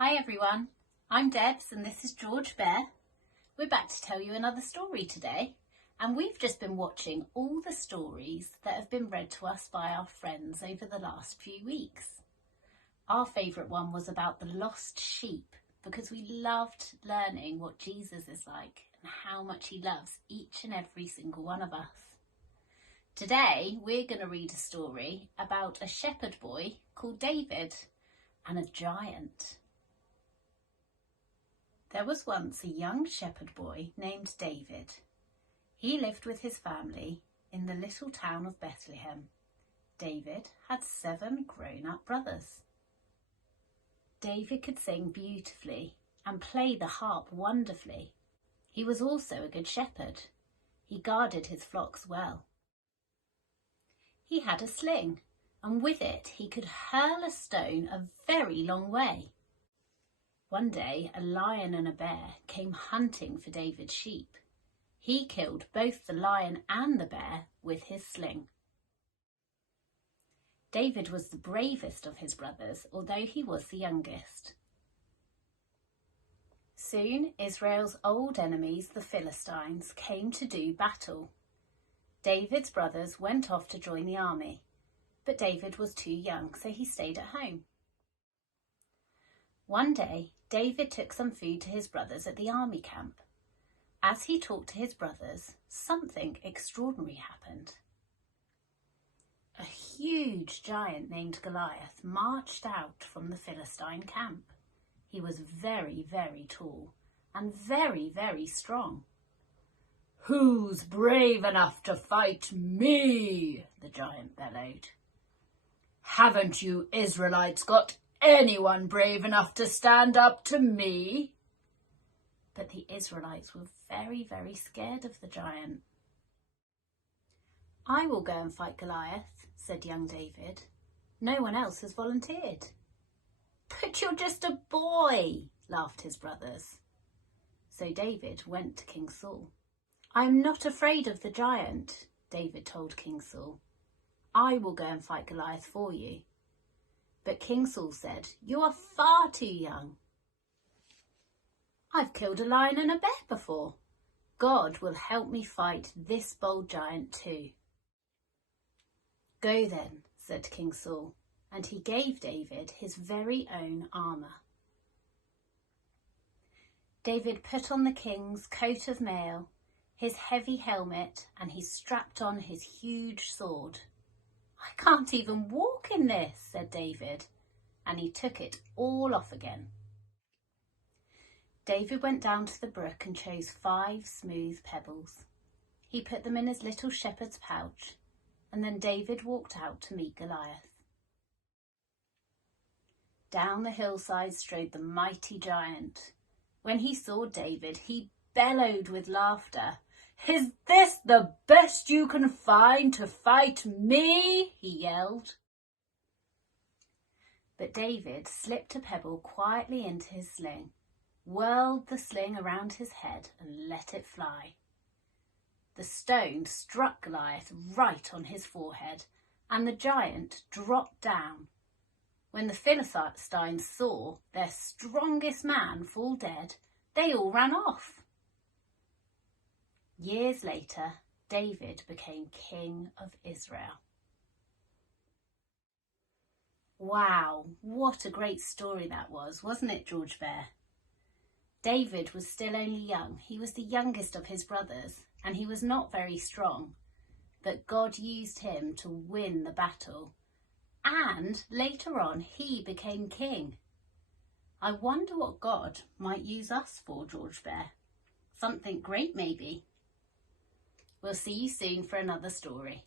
Hi everyone, I'm Debs and this is George Bear. We're back to tell you another story today, and we've just been watching all the stories that have been read to us by our friends over the last few weeks. Our favourite one was about the lost sheep because we loved learning what Jesus is like and how much he loves each and every single one of us. Today we're going to read a story about a shepherd boy called David and a giant. There was once a young shepherd boy named David. He lived with his family in the little town of Bethlehem. David had 7 grown-up brothers. David could sing beautifully and play the harp wonderfully. He was also a good shepherd. He guarded his flocks well. He had a sling, and with it he could hurl a stone a very long way. One day, a lion and a bear came hunting for David's sheep. He killed both the lion and the bear with his sling. David was the bravest of his brothers, although he was the youngest. Soon, Israel's old enemies, the Philistines, came to do battle. David's brothers went off to join the army, but David was too young, so he stayed at home. One day, David took some food to his brothers at the army camp. As he talked to his brothers, something extraordinary happened. A huge giant named Goliath marched out from the Philistine camp. He was very, very tall and very, very strong. "Who's brave enough to fight me?" the giant bellowed. "Haven't you Israelites got anyone brave enough to stand up to me?" But the Israelites were very, very scared of the giant. "I will go and fight Goliath," said young David. "No one else has volunteered." "But you're just a boy," laughed his brothers. So David went to King Saul. "I'm not afraid of the giant," David told King Saul. "I will go and fight Goliath for you." But King Saul said, "You are far too young. I've killed a lion and a bear before. God will help me fight this bold giant too." "Go then," said King Saul, and he gave David his very own armour. David put on the king's coat of mail, his heavy helmet, and he strapped on his huge sword. "I can't even walk in this," said David, and he took it all off again. David went down to the brook and chose 5 smooth pebbles. He put them in his little shepherd's pouch, and then David walked out to meet Goliath. Down the hillside strode the mighty giant. When he saw David, he bellowed with laughter. "Is this the best you can find to fight me?" he yelled. But David slipped a pebble quietly into his sling, whirled the sling around his head and let it fly. The stone struck Goliath right on his forehead, and the giant dropped down. When the Philistines saw their strongest man fall dead, they all ran off. Years later, David became king of Israel. Wow, what a great story that was, wasn't it, George Bear? David was still only young. He was the youngest of his brothers, and he was not very strong. But God used him to win the battle, and later on he became king. I wonder what God might use us for, George Bear. Something great, maybe. We'll see you soon for another story.